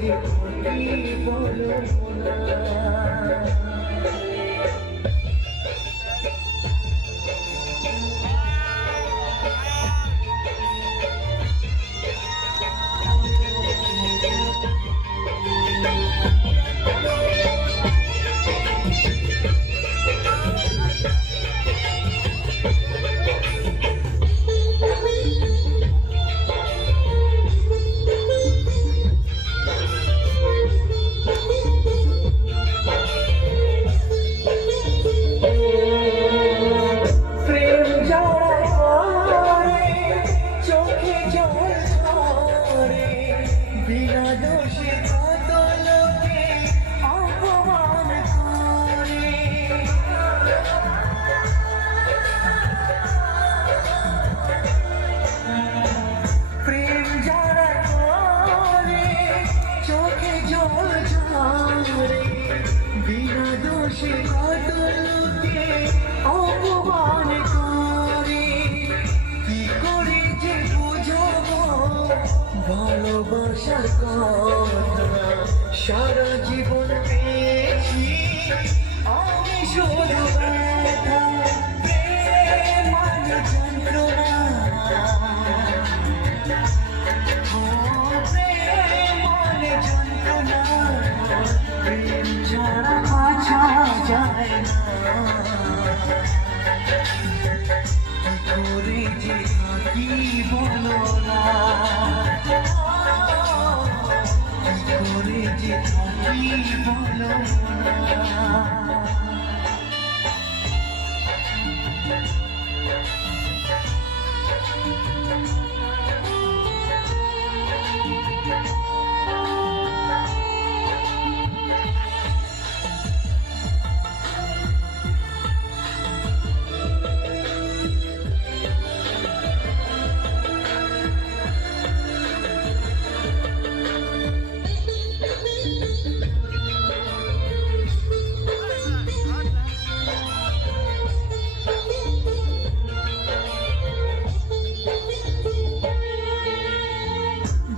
যে থাকি বলো না। ভালোবাসার কথা সারা জীবন পেয়েছি আমি শুধু ব্যথা প্রেম আর যন্ত্রণা প্রেম আর যন্ত্রণা প্রেম ছাড়া বাঁচা যায় না করে যে থাকি বলো না করে যে থাকি বলো না।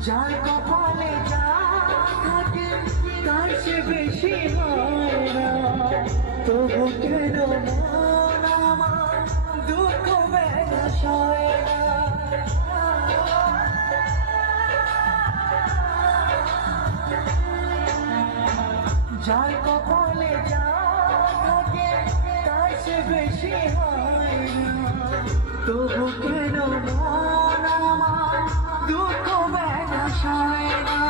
যার কপালে যা থাকে তার সে বেশি হয় না তবু কেন মন আমার দুঃখ ব্যথা সয় না যার কপালে যা থাকে তার সে বেশি হয় না তবু কেন মন আমার দুঃখ ব্যথা সয় না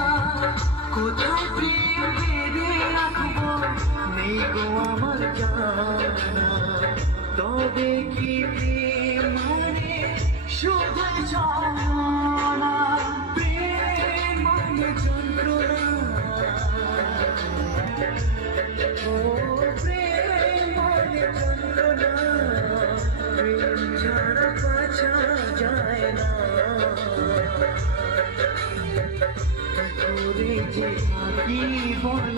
কোথায় প্রিয় বেঁধে রাখবো নেই গো আমার জানা তবে কি প্রেম মানে শুধু ছলনা প্রেম মানে যন্ত্রণা ও প্রেম মানে যন্ত্রণা প্রেম ছাড়া বাঁচা যায় না করে যে থাকি বলো